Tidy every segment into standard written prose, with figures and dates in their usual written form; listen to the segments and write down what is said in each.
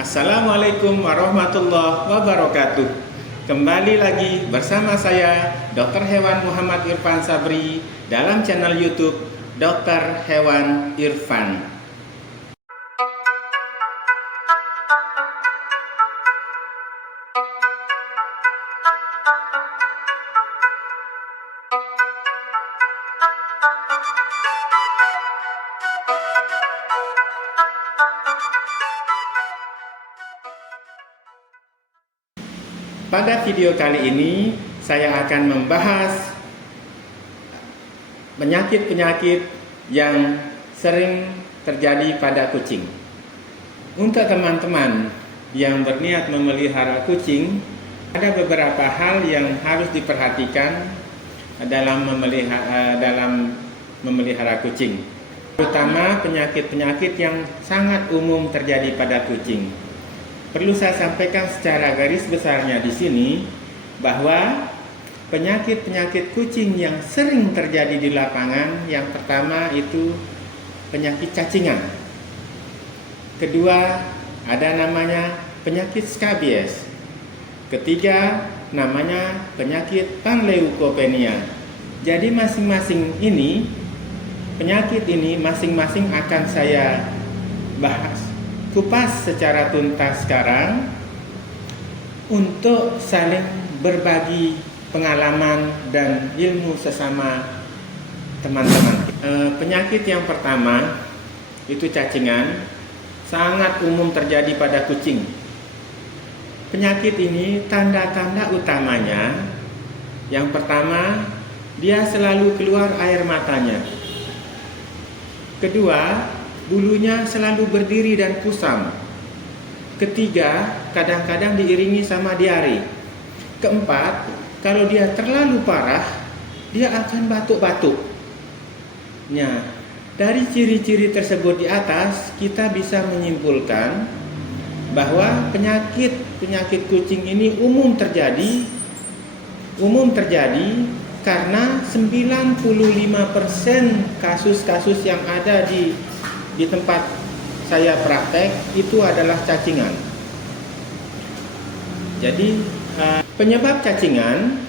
Assalamualaikum warahmatullahi wabarakatuh. Kembali lagi bersama saya Dr. Hewan Muhammad Irfan Sabri dalam channel YouTube Dr. Hewan Irfan. Pada video kali ini saya akan membahas penyakit-penyakit yang sering terjadi pada kucing. Untuk teman-teman yang berniat memelihara kucing, ada beberapa hal yang harus diperhatikan dalam memelihara kucing. Terutama penyakit-penyakit yang sangat umum terjadi pada kucing. Perlu saya sampaikan secara garis besarnya di sini bahwa penyakit-penyakit kucing yang sering terjadi di lapangan, yang pertama itu penyakit cacingan. Kedua, ada namanya penyakit skabies. Ketiga, namanya penyakit panleukopenia. Jadi masing-masing ini, penyakit ini masing-masing akan saya bahas, kupas secara tuntas sekarang untuk saling berbagi pengalaman dan ilmu sesama teman-teman. Penyakit yang pertama itu cacingan, sangat umum terjadi pada kucing. Penyakit ini tanda-tanda utamanya, yang pertama dia selalu keluar air matanya. Kedua, bulunya selalu berdiri dan kusam. Ketiga, kadang-kadang diiringi sama diare. Keempat, kalau dia terlalu parah, dia akan batuk-batuk. Nah, dari ciri-ciri tersebut di atas, kita bisa menyimpulkan bahwa penyakit kucing ini umum terjadi karena 95% kasus-kasus yang ada di tempat saya praktek itu adalah cacingan. Jadi penyebab cacingan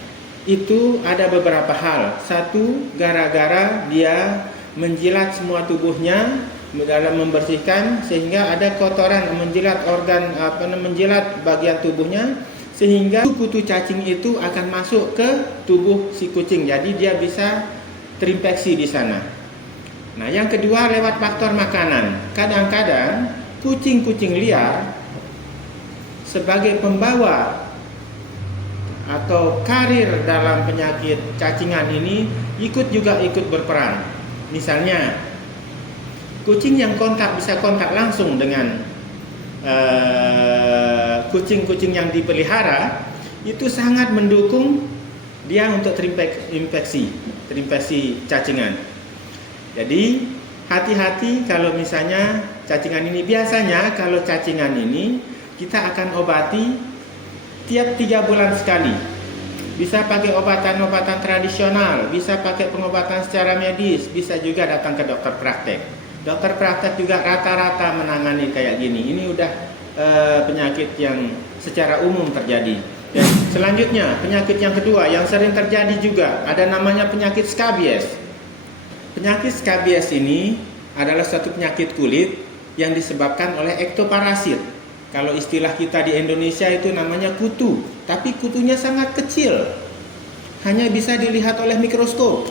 itu ada beberapa hal. Satu, gara-gara dia menjilat semua tubuhnya dalam membersihkan, sehingga ada kotoran menjilat menjilat bagian tubuhnya, sehingga kutu cacing itu akan masuk ke tubuh si kucing. Jadi dia bisa terinfeksi di sana. Nah, yang kedua lewat faktor makanan. Kadang-kadang kucing-kucing liar sebagai pembawa atau karir dalam penyakit cacingan ini ikut berperan. Misalnya, kucing yang bisa kontak langsung dengan kucing-kucing yang dipelihara itu sangat mendukung dia untuk terinfeksi cacingan. Jadi hati-hati kalau misalnya cacingan ini. Biasanya kalau cacingan ini kita akan obati tiap 3 bulan sekali. Bisa pakai obatan-obatan tradisional, bisa pakai pengobatan secara medis, bisa juga datang ke dokter praktek. Dokter praktek juga rata-rata menangani kayak gini. Ini udah penyakit yang secara umum terjadi. Dan selanjutnya penyakit yang kedua yang sering terjadi juga ada namanya penyakit skabies. Penyakit skabies ini adalah suatu penyakit kulit yang disebabkan oleh ektoparasit. Kalau istilah kita di Indonesia itu namanya kutu, tapi kutunya sangat kecil, hanya bisa dilihat oleh mikroskop.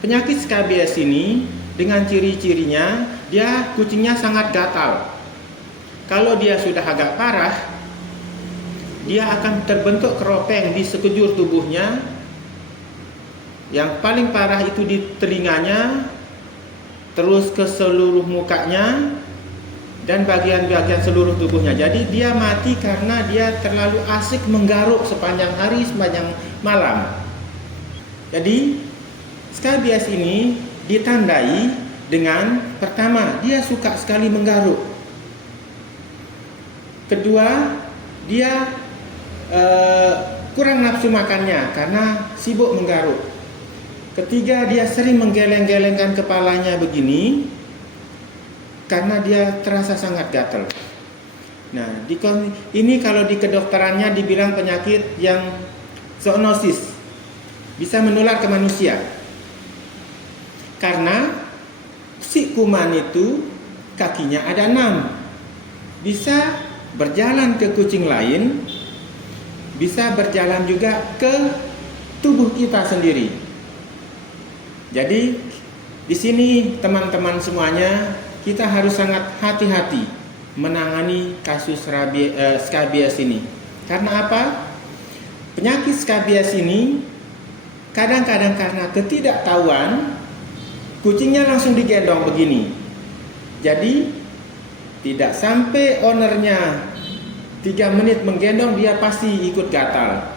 Penyakit skabies ini dengan ciri-cirinya, kucingnya sangat gatal. Kalau dia sudah agak parah, dia akan terbentuk keropeng di sekujur tubuhnya. Yang paling parah itu di telinganya, terus ke seluruh mukanya, dan bagian-bagian seluruh tubuhnya. Jadi dia mati karena dia terlalu asik menggaruk sepanjang hari, sepanjang malam. Jadi skabies ini ditandai dengan, pertama, dia suka sekali menggaruk. Kedua, dia kurang nafsu makannya karena sibuk menggaruk. Ketiga, dia sering menggeleng-gelengkan kepalanya begini karena dia terasa sangat gatal. Nah, ini kalau di kedokterannya dibilang penyakit yang zoonosis, bisa menular ke manusia. Karena si kuman itu kakinya ada 6, bisa berjalan ke kucing lain, bisa berjalan juga ke tubuh kita sendiri. Jadi di sini teman-teman semuanya, kita harus sangat hati-hati menangani kasus skabies ini. Karena apa? Penyakit skabies ini kadang-kadang karena ketidaktahuan, kucingnya langsung digendong begini. Jadi tidak sampai ownernya 3 menit menggendong, dia pasti ikut gatal.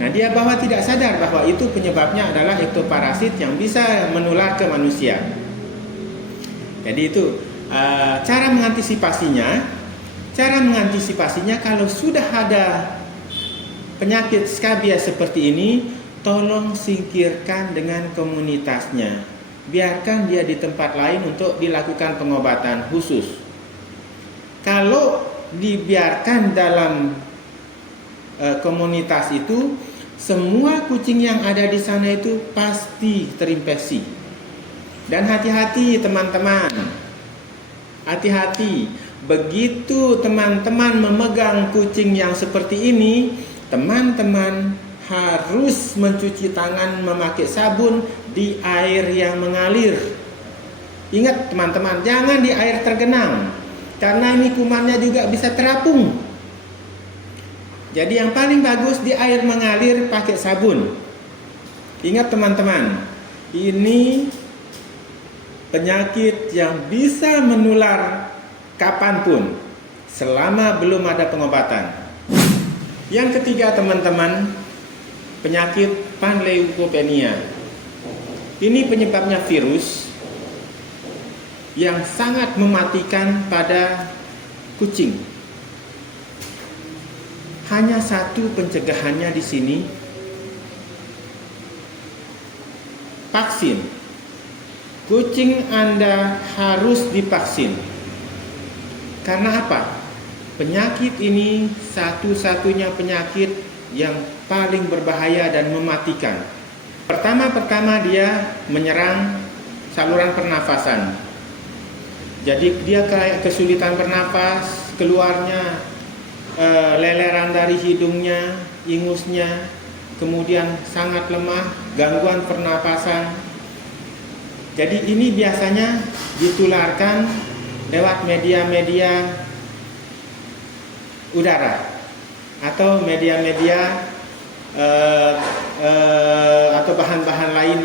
Nah, dia bahwa tidak sadar bahwa itu penyebabnya adalah ektoparasit yang bisa menular ke manusia. Jadi itu cara mengantisipasinya. Cara mengantisipasinya, kalau sudah ada penyakit skabies seperti ini, tolong singkirkan dengan komunitasnya. Biarkan dia di tempat lain untuk dilakukan pengobatan khusus. Kalau dibiarkan dalam komunitas itu, semua kucing yang ada di sana itu pasti terinfeksi. Dan hati-hati teman-teman, hati-hati. Begitu teman-teman memegang kucing yang seperti ini, teman-teman harus mencuci tangan memakai sabun di air yang mengalir. Ingat teman-teman, jangan di air tergenang, karena ini kumannya juga bisa terapung. Jadi yang paling bagus di air mengalir pakai sabun. Ingat teman-teman, ini penyakit yang bisa menular kapanpun selama belum ada pengobatan. Yang ketiga teman-teman, penyakit panleukopenia. Ini penyebabnya virus yang sangat mematikan pada kucing. Hanya satu pencegahannya di sini, vaksin. Kucing Anda harus divaksin. Karena apa? Penyakit ini satu-satunya penyakit yang paling berbahaya dan mematikan. Pertama-tama dia menyerang saluran pernafasan. Jadi dia kayak kesulitan bernafas, keluarnya leleran dari hidungnya, ingusnya, kemudian sangat lemah, gangguan pernapasan. Jadi ini biasanya ditularkan lewat media-media udara atau media-media atau bahan-bahan lain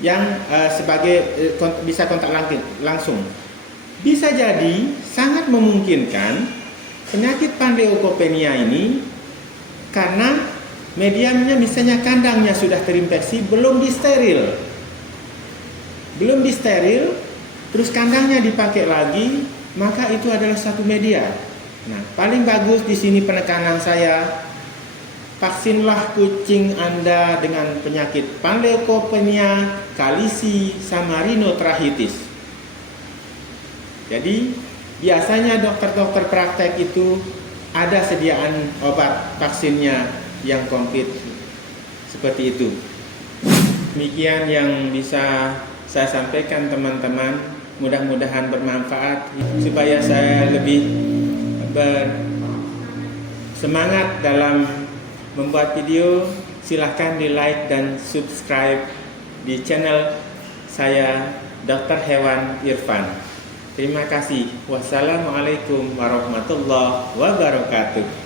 yang sebagai bisa kontak langsung. Bisa jadi sangat memungkinkan penyakit panleukopenia ini karena mediumnya, misalnya kandangnya sudah terinfeksi, belum disteril, terus kandangnya dipakai lagi, maka itu adalah satu media. Nah, paling bagus di sini penekanan saya, vaksinlah kucing Anda dengan penyakit panleukopenia, kalisi, sama rinotrahitis. Jadi biasanya dokter-dokter praktek itu ada sediaan obat vaksinnya yang komplit seperti itu. Demikian yang bisa saya sampaikan teman-teman. Mudah-mudahan bermanfaat supaya saya lebih bersemangat dalam membuat video. Silahkan di like dan subscribe di channel saya, Dr. Hewan Irfan. Terima kasih. Wassalamualaikum warahmatullahi wabarakatuh.